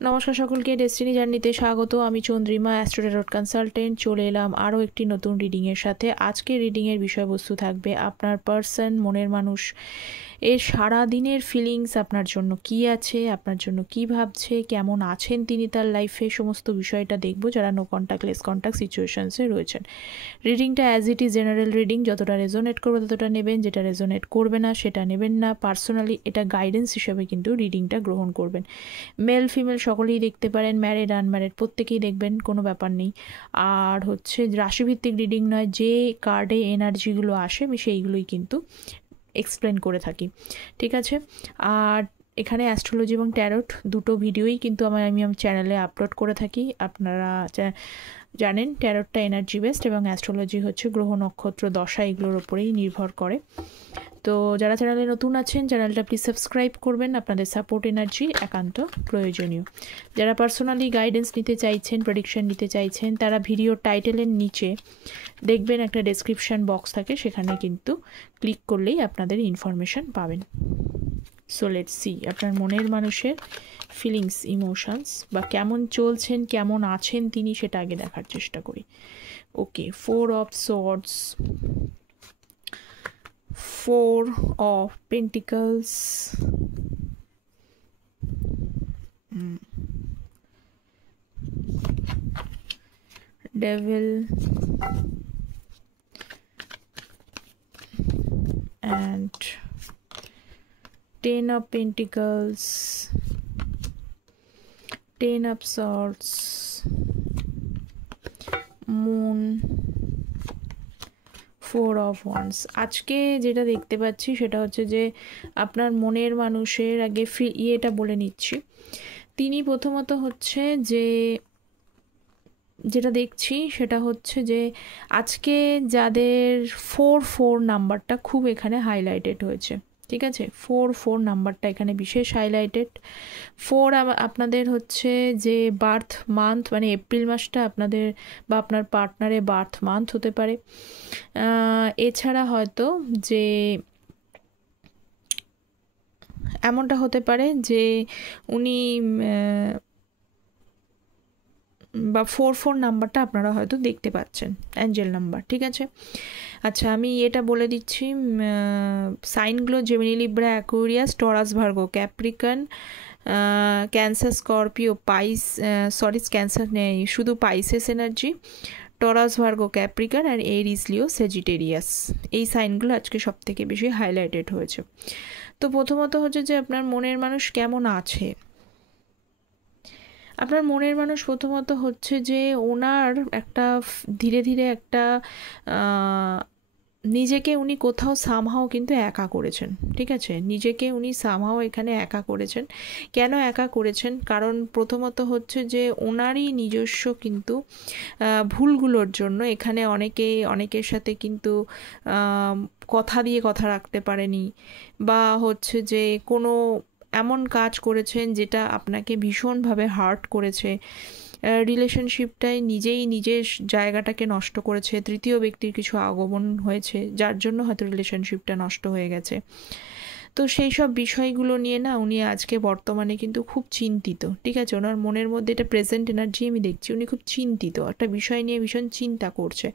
নমস্কার সকলকে, ডেস্টিনি জার্নিতে স্বাগত। আমি চন্দ্রিমা, অ্যাস্ট্রো ট্যারট কনসালটেন্ট। চলে এলাম আরও একটি নতুন রিডিংয়ের সাথে। আজকে রিডিংয়ের বিষয়বস্তু থাকবে আপনার পার্সন, মনের মানুষ এর সারা দিনের ফিলিংস, আপনার জন্য কি আছে, আপনার জন্য কি ভাবছে, কেমন আছেন তিনি তার লাইফে, সমস্ত বিষয়টা দেখব যারা নো কন্ট্যাক্ট লেস কন্ট্যাক্ট সিচুয়েশনসে রয়েছেন। রিডিংটা as it is general reading, যতটা রেজোনেট করবে ততটা নেবেন, যেটা রেজোনেট করবে না সেটা নেবেন না। পার্সোনালি এটা গাইডেন্স হিসেবে কিন্তু রিডিংটা গ্রহণ করবেন। মেল ফিমেল সকলেই দেখতে পারেন, ম্যারিড আনম্যারিড প্রত্যেকেই দেখবেন, কোনো ব্যাপার নেই। আর হচ্ছে রাশিভিত্তিক রিডিং নয়, যে কার্ডে এনার্জিগুলো আসে আমি সেইগুলোই কিন্তু এক্সপ্লেন করে থাকি, ঠিক আছে। আর এখানে অ্যাস্ট্রোলজি এবং ট্যারট দুটো ভিডিওই কিন্তু আমি আমার চ্যানেলে আপলোড করে থাকি। আপনারা জানেন ট্যারটটা এনার্জি বেসড এবং অ্যাস্ট্রোলজি হচ্ছে গ্রহ নক্ষত্র দশা এগুলোর ওপরেই নির্ভর করে। তো যারা চ্যানেলে নতুন আছেন চ্যানেলটা প্লিজ সাবস্ক্রাইব করবেন, আপনাদের সাপোর্ট এনার্জি একান্ত প্রয়োজনীয়। যারা পার্সোনালি গাইডেন্স নিতে চাইছেন, প্রেডিকশন নিতে চাইছেন, তারা ভিডিওর টাইটেলের নিচে দেখবেন একটা ডেসক্রিপশন বক্স থাকে, সেখানে কিন্তু ক্লিক করলেই আপনাদের ইনফরমেশন পাবেন। সো লেটস সি আপনার মনের মানুষের ফিলিংস, ইমোশনস বা কেমন চলছেন, কেমন আছেন তিনি, সেটা আগে দেখার চেষ্টা করি। ওকে, 4 of swords, 4 of Pentacles, Devil, and 10 of Pentacles, 10 of Swords, Moon, 4 of Wands। আজকে যেটা দেখতে পাচ্ছি সেটা হচ্ছে যে আপনার মনের মানুষের আগে এটা বলে নিচ্ছি। তিনি প্রথমত হচ্ছে যে যেটা দেখছি সেটা হচ্ছে যে আজকে যাদের 4 নাম্বারটা খুব এখানে হাইলাইটেড হয়েছে, ঠিক আছে। 4 নাম্বারটা এখানে বিশেষ হাইলাইটেড। 4 আপনাদের হচ্ছে যে বার্থ মান্থ, মানে এপ্রিল মাসটা আপনাদের বা আপনার পার্টনারের বার্থ মান্থ হতে পারে। এছাড়া হয়তো যে এমনটা হতে পারে যে উনি বা 4 নাম্বারটা আপনারা হয়তো দেখতে পাচ্ছেন, অ্যাঞ্জেল নাম্বার, ঠিক আছে। আচ্ছা, আমি এটা বলে দিচ্ছি সাইনগুলো: Gemini, Libra, Aquarius, Taurus, Virgo, Capricorn, Cancer, Scorpio, Cancer নেই, শুধু Pisces energy, Taurus, Virgo, Capricorn আর এরিস, লিও, সেজিটেরিয়াস। এই সাইনগুলো আজকে সব থেকে বেশি হাইলাইটেড হয়েছে। তো প্রথমত হচ্ছে যে আপনার মনের মানুষ কেমন আছে। আপনার মনের মানুষ প্রথমত হচ্ছে যে ওনার একটা ধীরে ধীরে একটা নিজেকে উনি কোথাও সামহাও কিন্তু একা করেছেন, ঠিক আছে। নিজেকে উনি সামহাও এখানে একা করেছেন। কেন একা করেছেন? কারণ প্রথমত হচ্ছে যে ওনারই নিজস্ব কিন্তু ভুলগুলোর জন্য এখানে অনেকের সাথে কিন্তু কথা দিয়ে কথা রাখতে পারেনি, বা হচ্ছে যে কোনো এমন কাজ করেছেন যেটা আপনাকে ভীষণভাবে হার্ট করেছে। রিলেশনশিপটায় নিজেই নিজের জায়গাটাকে নষ্ট করেছে, তৃতীয় ব্যক্তির কিছু আগমন হয়েছে যার জন্য হয়তো রিলেশনশিপটা নষ্ট হয়ে গেছে। তো সেই সব বিষয়গুলো নিয়ে না উনি আজকে বর্তমানে কিন্তু খুব চিন্তিত, ঠিক আছে। ওনার মনের মধ্যে এটা প্রেজেন্ট এনার্জি আমি দেখছি, উনি খুব চিন্তিত, একটা বিষয় নিয়ে ভীষণ চিন্তা করছে।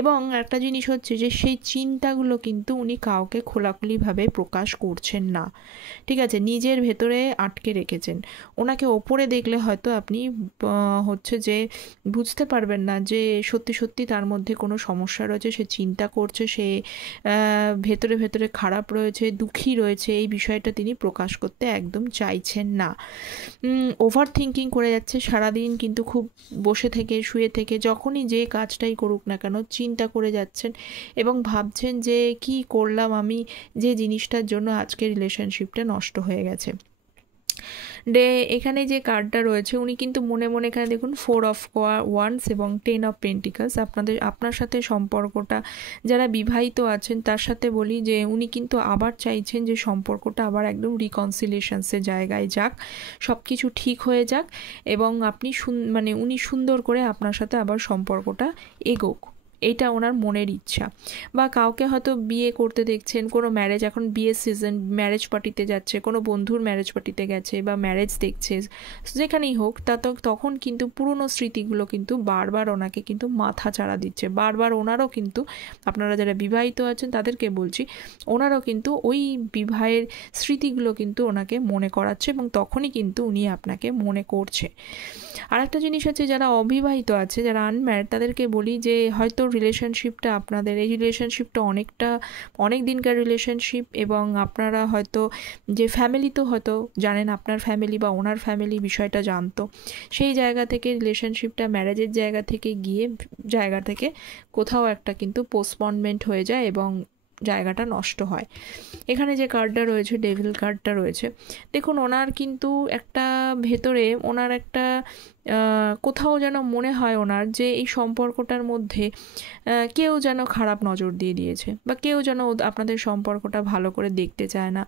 এবং একটা জিনিস হচ্ছে যে সেই চিন্তাগুলো কিন্তু উনি কাউকে খোলাখুলিভাবে প্রকাশ করছেন না, ঠিক আছে, নিজের ভেতরে আটকে রেখেছেন। ওনাকে ওপরে দেখলে হয়তো আপনি হচ্ছে যে বুঝতে পারবেন না যে সত্যি সত্যি তার মধ্যে কোনো সমস্যা রয়েছে, সে চিন্তা করছে, সে ভেতরে ভেতরে খারাপ রয়েছে, দুঃখী রয়েছে, এই বিষয়টা তিনি প্রকাশ করতে একদম চাইছেন না। ওভার থিঙ্কিং করে যাচ্ছে সারাদিন, কিন্তু খুব বসে থেকে শুয়ে থেকে যখনই যে কাজটাই করুক না কেন চিন্তা করে যাচ্ছেন এবং ভাবছেন যে কি করলাম আমি, যে জিনিসটার জন্য আজকে রিলেশনশিপটা নষ্ট হয়ে গেছে। এখানে যে কার্ডটা রয়েছে উনি কিন্তু মনে মনে এখানে দেখুন 4 অফ ওয়ান্ডস এবং 10 অফ পেন্টিকলস। আপনার সাথে সম্পর্কটা, যারা বিবাহিত আছেন তার সাথে বলি যে উনি কিন্তু আবার চাইছেন যে সম্পর্কটা আবার একদম রিকনসিলিয়েশনসের জায়গায় যাক, সব কিছু ঠিক হয়ে যাক এবং আপনি উনি সুন্দর করে আপনার সাথে আবার সম্পর্কটা এগোক, এইটা ওনার মনের ইচ্ছা। বা কাউকে হয়তো বিয়ে করতে দেখছেন, কোনো ম্যারেজ, এখন বিয়ের সিজন, ম্যারেজ পার্টিতে যাচ্ছে, কোনো বন্ধুর ম্যারেজ পার্টিতে গেছে বা ম্যারেজ দেখছে, যেখানেই হোক তখন কিন্তু পুরনো স্মৃতিগুলো কিন্তু বারবার ওনাকে কিন্তু মাথা চাড়া দিচ্ছে। বারবার ওনারও কিন্তু, আপনারা যারা বিবাহিত আছেন তাদেরকে বলছি, ওনারও কিন্তু ওই বিবাহের স্মৃতিগুলো কিন্তু ওনাকে মনে করাচ্ছে এবং তখনই কিন্তু উনি আপনাকে মনে করছে। আর একটা জিনিস আছে, যারা অবিবাহিত আছে, যারা আনম্যারিড, তাদেরকে বলি যে হয়তো রিলেশনশিপটা, আপনাদের এই রিলেশনশিপটা অনেক দিনকার রিলেশনশিপ, এবং আপনারা হয়তো যে ফ্যামিলি, তো হয়তো জানেন আপনার ফ্যামিলি বা ওনার ফ্যামিলি বিষয়টা জানতো, সেই জায়গা থেকে রিলেশনশিপটা ম্যারেজের জায়গা থেকে গিয়ে জায়গা থেকে কোথাও একটা কিন্তু পোস্টপনমেন্ট হয়ে যায় এবং জায়গাটা নষ্ট হয়। এখানে যে কার্ডটা রয়েছে, ডেভিল কার্ডটা রয়েছে, দেখুন ওনার কিন্তু একটা ভেতরে ওনার একটা কোথাও যেন মনে হয় ওনার যে এই সম্পর্কটার মধ্যে কেউ যেন খারাপ নজর দিয়ে দিয়েছে, বা কেউ যেন আপনাদের সম্পর্কটা ভালো করে দেখতে চায় না।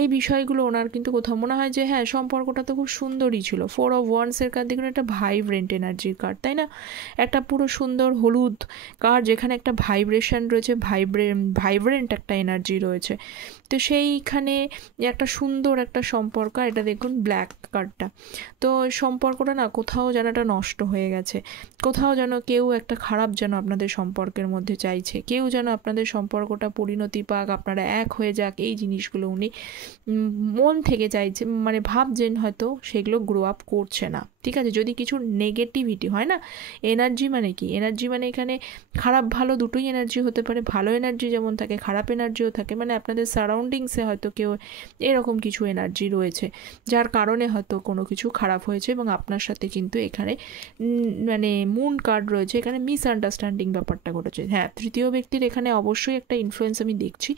এই বিষয়গুলো ওনার কিন্তু কোথাও মনে হয় যে হ্যাঁ, সম্পর্কটা তো খুব সুন্দরই ছিল। 4 of Wands-এর কার্ড দেখুন, একটা ভাইব্রেন্ট এনার্জির কার্ড, তাই না? একটা পুরো সুন্দর হলুদ কার্ড, যেখানে একটা ভাইব্রেশন রয়েছে, ভাইব্রেন্ট একটা এনার্জি রয়েছে। তো সেইখানে একটা সুন্দর একটা সম্পর্ক, এটা দেখুন ব্ল্যাক কার্ডটা। তো সম্পর্কটা না কোথাও যেন একটা নষ্ট হয়ে গেছে, কোথাও যেন কেউ একটা খারাপ যেন আপনাদের সম্পর্কের মধ্যে চাইছে, কেউ যেন আপনাদের সম্পর্কটা পরিণতি পাক, আপনারা এক হয়ে যাক, এই জিনিসগুলো উনি মন থেকে চাইছে, মানে ভাবছেন, হয়তো সেগুলো গ্রো আপ করছে না। ঠিক আছে, যদি কিছু নেগেটিভিটি হয় না, এনার্জি মানে কি, এনার্জি মানে এখানে খারাপ ভালো দুটোই এনার্জি হতে পারে। ভালো এনার্জি যেমন থাকে, খারাপ এনার্জিও থাকে, মানে আপনাদের সারাউন্ডিংসে হয়তো কেউ এরকম কিছু এনার্জি রয়েছে যার কারণে হয়তো কোনো কিছু খারাপ হয়েছে, এবং আপনার সাথে কিন্তু এখানে মানে মুন কার্ড রয়েছে, এখানে মিসআন্ডারস্ট্যান্ডিং ব্যাপারটা ঘটেছে। হ্যাঁ, তৃতীয় ব্যক্তির এখানে অবশ্যই একটা ইনফ্লুয়েন্স আমি দেখছি,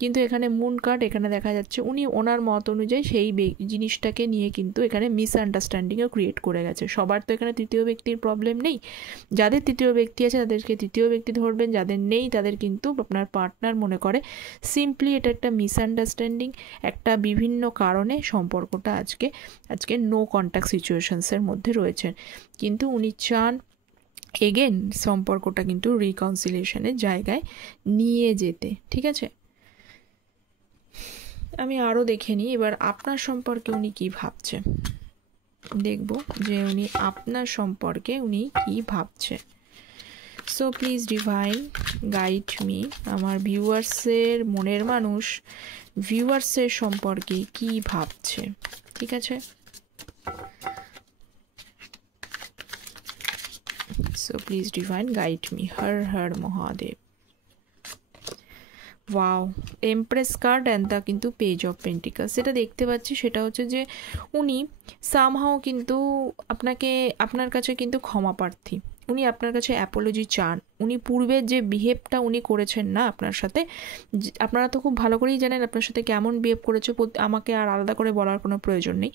কিন্তু এখানে মুন কার্ড, এখানে দেখা যাচ্ছে উনি ওনার মত অনুযায়ী সেই জিনিসটাকে নিয়ে কিন্তু এখানে মিসআন্ডারস্ট্যান্ডিংও ক্রিয়েট করে গেছে। সবার তো এখানে তৃতীয় ব্যক্তির প্রবলেম নেই, যাদের তৃতীয় ব্যক্তি আছে তাদেরকে তৃতীয় ব্যক্তি ধরবেন, যাদের নেই তাদের কিন্তু আপনার পার্টনার মনে করে। সিম্পলি এটা একটা মিসআন্ডারস্ট্যান্ডিং, একটা বিভিন্ন কারণে সম্পর্কটা আজকে নো কন্ট্যাক্ট সিচুয়েশনসের মধ্যে রয়েছেন, কিন্তু উনি চান এগেন সম্পর্কটা কিন্তু রিকনসিলিয়েশনের জায়গায় নিয়ে যেতে। ঠিক আছে, আমি আরও দেখে নিই এবার আপনার সম্পর্কে উনি কি ভাবছে, দেখব যে উনি আপনার সম্পর্কে উনি কি ভাবছে। So please divine guide me, আমার ভিউয়ার্সের মনের মানুষ ভিউয়ার্সের সম্পর্কে কি ভাবছে। ঠিক আছে, so please divine guide me. Har Har Mahadev. Wow, empress card and the কিন্তু পেজ অফ পেন্টিকালস, যেটা দেখতে পাচ্ছি সেটা হচ্ছে যে উনি সামহাও কিন্তু আপনার কাছে কিন্তু ক্ষমা প্রার্থী, উনি আপনার কাছে অ্যাপোলজি চান। উনি পূর্বের যে বিহেভটা উনি করেছেন না আপনার সাথে, আপনারা তো খুব ভালো করেই জানেন আপনার সাথে কেমন বিহেভ করেছে, আমাকে আর আলাদা করে বলার কোনো প্রয়োজন নেই।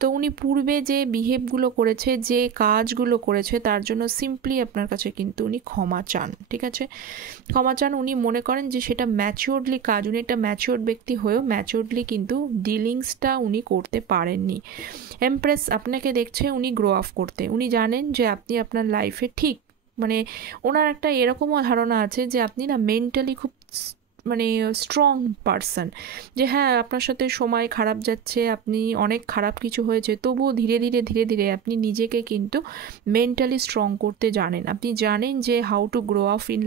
তো উনি পূর্বে যে বিহেভগুলো করেছে, যে কাজগুলো করেছে, তার জন্য সিম্পলি আপনার কাছে কিন্তু উনি ক্ষমা চান। ঠিক আছে, ক্ষমা চান। উনি মনে করেন যে সেটা ম্যাচিওরলি কাজ, উনি একটা ম্যাচিওর ব্যক্তি হয়েও ম্যাচিওরলি কিন্তু ডিলিংসটা উনি করতে পারেননি। এমপ্রেস আপনাকে দেখছে উনি গ্রো আপ করতে, উনি জানেন যে আপনি আপনার লাইফে ঠিক, মানে ওনার একটা এরকমও ধারণা আছে যে আপনি না মেন্টালি খুব মানে স্ট্রং পারসন, যে হ্যাঁ আপনার সাথে সময় খারাপ যাচ্ছে, আপনি অনেক খারাপ কিছু হয়েছে, তবুও ধীরে ধীরে আপনি নিজেকে কিন্তু মেন্টালি স্ট্রং করতে জানেন। আপনি জানেন যে how to grow up in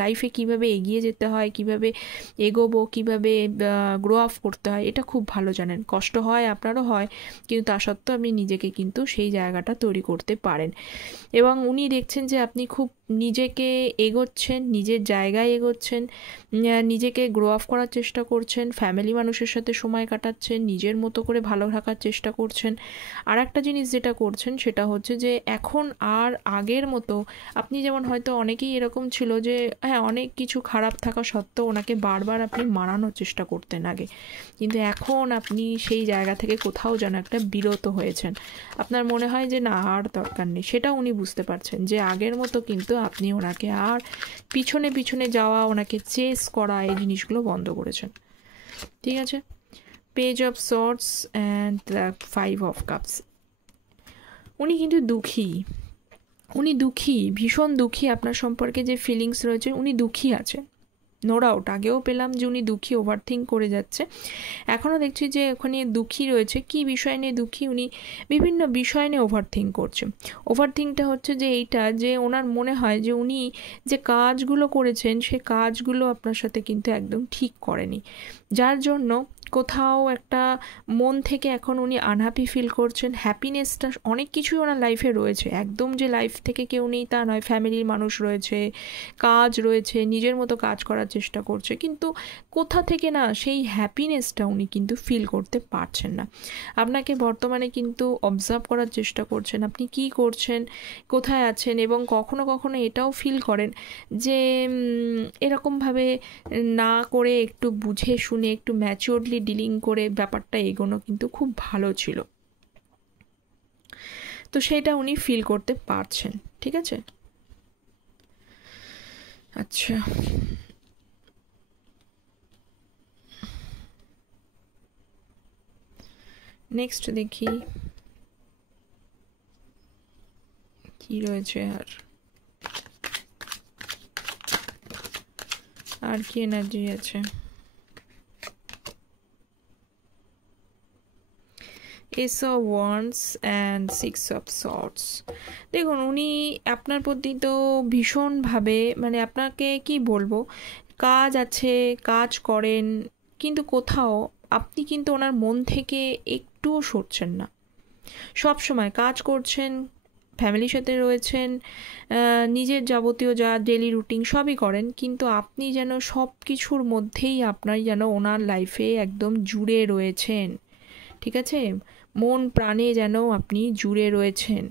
লাইফে কীভাবে এগিয়ে যেতে হয়, কীভাবে এগোবো, কীভাবে গ্রো আপ করতে হয়, এটা খুব ভালো জানেন। কষ্ট হয়, আপনারও হয়, কিন্তু তা সত্ত্বেও আপনি নিজেকে কিন্তু সেই জায়গাটা তৈরি করতে পারেন। এবং উনি দেখছেন যে আপনি খুব নিজেকে এগোচ্ছেন, নিজের জায়গায় এগোচ্ছেন, নিজেকে গ্রো আপ করার চেষ্টা করছেন, ফ্যামিলি মানুষের সাথে সময় কাটাচ্ছেন, নিজের মতো করে ভালো থাকার চেষ্টা করছেন। আর একটা জিনিস যেটা করছেন সেটা হচ্ছে যে এখন আর আগের মতো আপনি যেমন, হয়তো অনেকেই এরকম ছিল যে হ্যাঁ অনেক কিছু খারাপ থাকা সত্ত্বেও ওনাকে বারবার আপনি মানানোর চেষ্টা করতেন আগে, কিন্তু এখন আপনি সেই জায়গা থেকে কোথাও যেন একটা বিরত হয়েছেন। আপনার মনে হয় যে না, আর দরকার নেই, সেটা উনি বুঝতে পারছেন যে আগের মতো কিন্তু আপনি ওনাকে আর পিছনে যাওয়া, ওনাকে চেস করা, এই জিনিসগুলো বন্ধ করেছেন। ঠিক আছে, page of sorts and the 5 of Cups, উনি কিন্তু দুঃখী, উনি দুঃখী, ভীষণ দুঃখী, আপনার সম্পর্কে যে ফিলিংস রয়েছে উনি দুঃখী আছে, নো ডাউট। আগেও পেলাম যে উনি দুঃখী, ওভারথিঙ্ক করে যাচ্ছে। এখনও দেখছি যে ওখানে দুঃখী রয়েছে। কি বিষয় নিয়ে দুঃখী? উনি বিভিন্ন বিষয় নিয়ে ওভারথিঙ্ক করছে। ওভারথিঙ্কটা হচ্ছে যে এইটা, যে ওনার মনে হয় যে উনি যে কাজগুলো করেছেন সে কাজগুলো আপনার সাথে কিন্তু একদম ঠিক করেনি, যার জন্য কোথাও একটা মন থেকে এখন উনি আনহ্যাপি ফিল করছেন। হ্যাপিনেসটা অনেক কিছুই ওনার লাইফে রয়েছে, একদম যে লাইফ থেকে কেউ নেই তা নয়। ফ্যামিলির মানুষ রয়েছে, কাজ রয়েছে, নিজের মতো কাজ করার চেষ্টা করছে, কিন্তু কোথা থেকে না সেই হ্যাপিনেসটা উনি কিন্তু ফিল করতে পারছেন না। আপনাকে বর্তমানে কিন্তু অবজার্ভ করার চেষ্টা করছেন, আপনি কি করছেন, কোথায় আছেন, এবং কখনো কখনো এটাও ফিল করেন যে এরকমভাবে না করে একটু বুঝে শুনে একটু ম্যাচিওরলি ডিলিং করে ব্যাপারটা এগোনো কিন্তু খুব ভালো ছিল। তো সেটা উনি ফিল করতে পারছেন, ঠিক আছে? আচ্ছা, নেক্সট দেখি কি রয়েছে, আর কি এনার্জি আছে। S of wands and six of sorts. দেখুন, উনি আপনার প্রতি তো ভীষণভাবে, মানে আপনাকে কি বলবো, কাজ আছে, কাজ করেন, কিন্তু কোথাও আপনি কিন্তু ওনার মন থেকে একটুও সরছেন না। সব সময় কাজ করছেন, ফ্যামিলির সাথে রয়েছেন, নিজের যাবতীয় যা ডেলি রুটিন সবই করেন, কিন্তু আপনি যেন সব কিছুর মধ্যেই আপনার যেন ওনার লাইফে একদম জুড়ে রয়েছেন, ঠিক আছে? মন প্রাণে যেন আপনি জুড়ে রয়েছেন।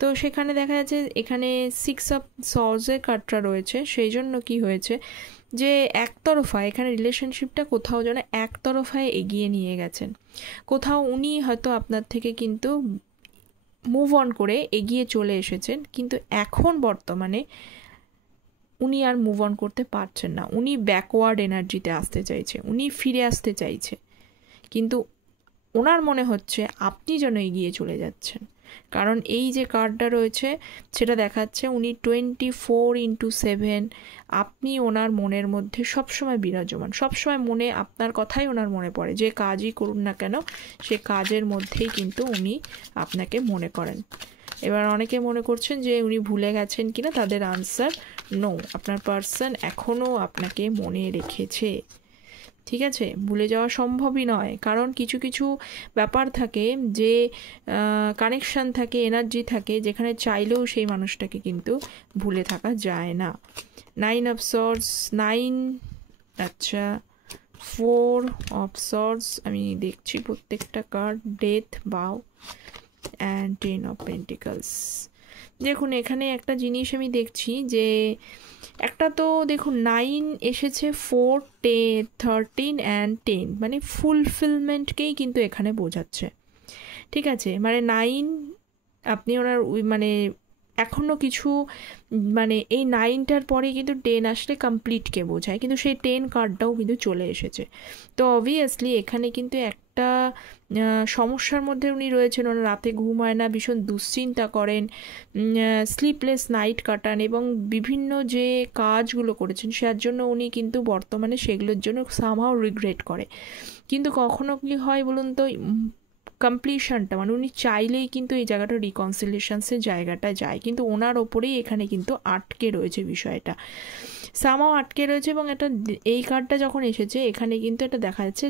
তো সেখানে দেখা যাচ্ছে এখানে সিক্স অফ সর্টসের কার্ডটা রয়েছে, সেই জন্য কি হয়েছে যে একতরফা এখানে রিলেশনশিপটা কোথাও যেন একতরফায় এগিয়ে নিয়ে গেছেন। কোথাও উনি হয়তো আপনার থেকে কিন্তু মুভ অন করে এগিয়ে চলে এসেছেন, কিন্তু এখন বর্তমানে উনি আর মুভ অন করতে পারছেন না। উনি ব্যাকওয়ার্ড এনার্জিতে আসতে চাইছে, উনি ফিরে আসতে চাইছে, কিন্তু ওনার মনে হচ্ছে আপনি যেন এগিয়ে চলে যাচ্ছেন। কারণ এই যে কার্ডটা রয়েছে সেটা দেখাচ্ছে উনি 24/7 আপনি ওনার মনের মধ্যে সবসময় বিরাজমান, সবসময় মনে আপনার কথাই ওনার মনে পড়ে। যে কাজই করুন না কেন সে কাজের মধ্যেই কিন্তু উনি আপনাকে মনে করেন। এবার অনেকে মনে করছেন যে উনি ভুলে গেছেন কিনা, তাদের আনসার নো, আপনার পার্সন এখনও আপনাকে মনে রেখেছে, ঠিক আছে? ভুলে যাওয়া সম্ভবই নয়, কারণ কিছু কিছু ব্যাপার থাকে, যে কানেকশান থাকে, এনার্জি থাকে, যেখানে চাইলেও সেই মানুষটাকে কিন্তু ভুলে থাকা যায় না। 9 অফ সর্টস, 9, আচ্ছা 4 অফ সর্টস, আমি দেখছি প্রত্যেকটা কার্ড, ডেথ, বাও অ্যান্ড 10 অফ পেন্টিকলস। দেখুন, এখানে একটা জিনিস আমি দেখছি যে একটা তো দেখুন 9 এসেছে, 4, 10, 13 অ্যান্ড 10, মানে ফুলফিলমেন্টকেই কিন্তু এখানে বোঝাচ্ছে, ঠিক আছে? মানে 9 আপনি ওনার মানে এখনও কিছু, মানে এই 9টার পরে কিন্তু 10 আসলে কমপ্লিটকে বোঝায়, কিন্তু সেই 10 কার্ডটাও কিন্তু চলে এসেছে। তো অবভিয়াসলি এখানে কিন্তু একটা সমস্যার মধ্যে উনি রয়েছেন। ওনার রাতে ঘুম হয় না, ভীষণ দুশ্চিন্তা করেন, স্লিপলেস নাইট কাটান, এবং বিভিন্ন যে কাজগুলো করেছেন সেটার জন্য উনি কিন্তু বর্তমানে সেগুলোর জন্য সামহাও রিগ্রেট করে। কিন্তু কখনো কি হয় বলুন তো, কমপ্লিশনটা, মানে উনি চাইলেই কিন্তু এই জায়গাটা রিকনসিলিয়েশনসের জায়গাটা যায়, কিন্তু ওনার ওপরেই এখানে কিন্তু আটকে রয়েছে বিষয়টা, সামাও আটকে রয়েছে। এবং এটা, এই কার্ডটা যখন এসেছে এখানে কিন্তু এটা দেখা যাচ্ছে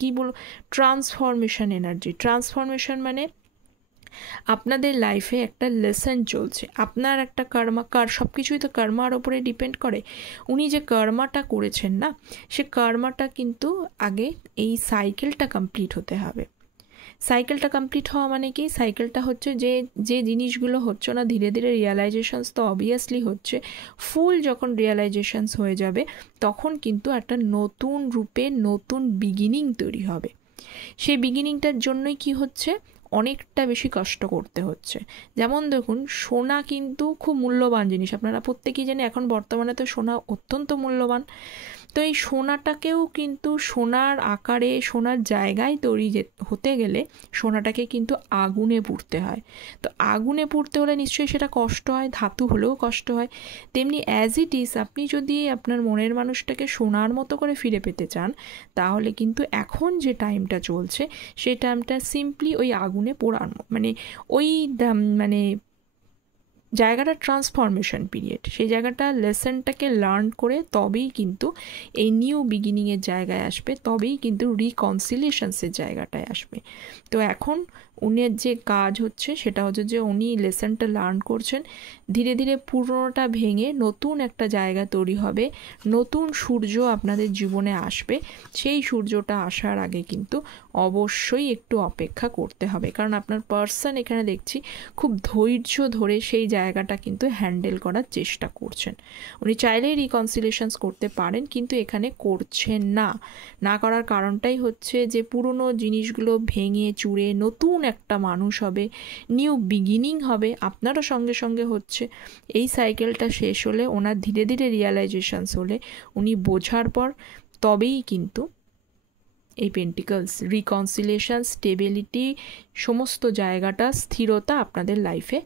কি বল, ট্রান্সফরমেশন এনার্জি। ট্রান্সফরমেশন মানে আপনাদের লাইফে একটা লেসন চলছে, আপনার একটা কর্মা, সব কিছুই তো কর্মার ওপরে ডিপেন্ড করে। উনি যে কর্মাটা করেছেন না, সে কর্মাটা কিন্তু আগে এই সাইকেলটা কমপ্লিট হতে হবে। সাইকেলটা কমপ্লিট হওয়া মানে কি, সাইকেলটা হচ্ছে যে যে জিনিসগুলো হচ্ছে না ধীরে ধীরে রিয়ালাইজেশনস তো অবভিয়াসলি হচ্ছে, ফুল যখন রিয়ালাইজেশনস হয়ে যাবে তখন কিন্তু একটা নতুন রূপে নতুন বিগিনিং তৈরি হবে। সেই বিগিনিংটার জন্যই কি হচ্ছে, অনেকটা বেশি কষ্ট করতে হচ্ছে। যেমন দেখুন, সোনা কিন্তু খুব মূল্যবান জিনিস, আপনারা প্রত্যেকেই জানেন, এখন বর্তমানে তো সোনা অত্যন্ত মূল্যবান। তো এই সোনাটাকেও কিন্তু সোনার আকারে সোনার জায়গায় তৈরি হতে গেলে সোনাটাকে কিন্তু আগুনে পুড়তে হয়। তো আগুনে পুড়তে হলে নিশ্চয়ই সেটা কষ্ট হয়, ধাতু হলেও কষ্ট হয়। তেমনি অ্যাজ ইট ইজ আপনি যদি আপনার মনের মানুষটাকে সোনার মতো করে ফিরে পেতে চান, তাহলে কিন্তু এখন যে টাইমটা চলছে সেই টাইমটা সিম্পলি ওই আগুনে পোড়ার মানে ওই মানে জায়গাটা ট্রান্সফরমেশন পিরিয়ড, সেই জায়গাটা লেসনটাকে লার্ন করে তবেই কিন্তু এই নিউ বিগিনিংয়ের জায়গায় আসবে, তবেই কিন্তু রিকনসিলিয়েশনসের জায়গাটায় আসবে। তো এখন উনির যে কাজ হচ্ছে সেটা হচ্ছে যে উনি লেসনটা লার্ন করছেন, ধীরে ধীরে পুরোনোটা ভেঙে নতুন একটা জায়গা তৈরি হবে, নতুন সূর্য আপনাদের জীবনে আসবে। সেই সূর্যটা আসার আগে কিন্তু অবশ্যই একটু অপেক্ষা করতে হবে, কারণ আপনার পার্সন এখানে দেখছি খুব ধৈর্য ধরে সেই জায়গাটা কিন্তু হ্যান্ডেল করার চেষ্টা করছেন। উনি চাইলেই রিকনসিলিয়েশনস করতে পারেন, কিন্তু এখানে করছেন না। না করার কারণটাই হচ্ছে যে পুরনো জিনিসগুলো ভেঙে চুরে নতুন একটা মানুষ হবে, নিউ বিগিনিং হবে, আপনারও সঙ্গে সঙ্গে হচ্ছে। এই সাইকেলটা শেষ হলে ওনার ধীরে ধীরে রিয়ালাইজেশনস হলে উনি বোঝার পর তবেই কিন্তু এই পেন্টিকলস রিকনসিলিয়েশন, স্টেবিলিটি, সমস্ত জায়গাটা স্থিরতা আপনাদের লাইফে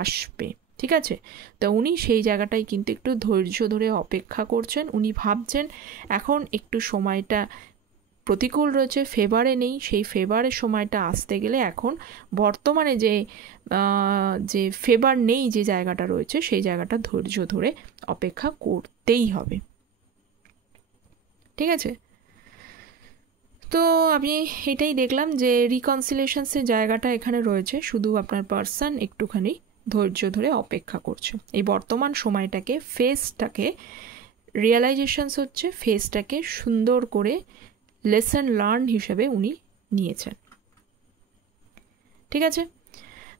আসবে। ঠিক আছে? তো উনি সেই জায়গাটাই কিন্তু একটু ধৈর্য ধরে অপেক্ষা করছেন। উনি ভাবছেন এখন একটু সময়টা প্রতিকূল রয়েছে, ফেভারে নেই, সেই ফেভারের সময়টা আসতে গেলে এখন বর্তমানে যে ফেভার নেই যে জায়গাটা রয়েছে সেই জায়গাটা ধৈর্য ধরে অপেক্ষা করতেই হবে। ঠিক আছে? তো আমি এটাই দেখলাম যে রিকনসিলিয়েশনসের জায়গাটা এখানে রয়েছে, শুধু আপনার পার্সন একটুখানি ধৈর্য ধরে অপেক্ষা করছে। এই বর্তমান সময়টাকে, ফেসটাকে রিয়েলাইজেশনস হচ্ছে, ফেসটাকে সুন্দর করে লেসন লার্ন হিসেবে উনি নিয়েছেন। ঠিক আছে?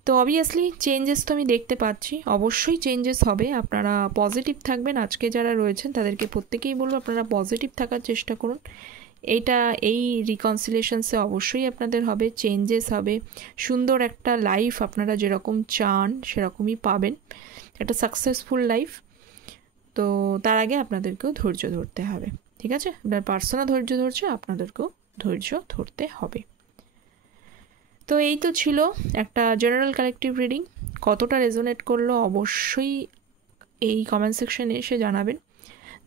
তো অবভিয়াসলি চেঞ্জেস তো আমি দেখতে পাচ্ছি, অবশ্যই চেঞ্জেস হবে। আপনারা পজিটিভ থাকবেন। আজকে যারা রয়েছেন তাদেরকে প্রত্যেকেই বলবো আপনারা পজিটিভ থাকার চেষ্টা করুন। এই রিকনসিলিয়েশনসে অবশ্যই আপনাদের হবে, চেঞ্জেস হবে, সুন্দর একটা লাইফ আপনারা যেরকম চান সেরকমই পাবেন, একটা সাকসেসফুল লাইফ। তো তার আগে আপনাদেরকেও ধৈর্য ধরতে হবে। ঠিক আছে? আপনার পার্সোনাল ধৈর্য ধরছে, আপনাদেরকেও ধৈর্য ধরতে হবে। তো এই তো ছিল একটা জেনারেল কালেকটিভ রিডিং। কতটা রেজোনেট করলো অবশ্যই এই কমেন্ট সেকশনে এসে জানাবেন।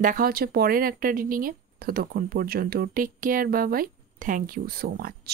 দেখা হচ্ছে পরের একটা রিডিংয়ে। ততক্ষণ পর্যন্ত take care, bye bye, thank you so much.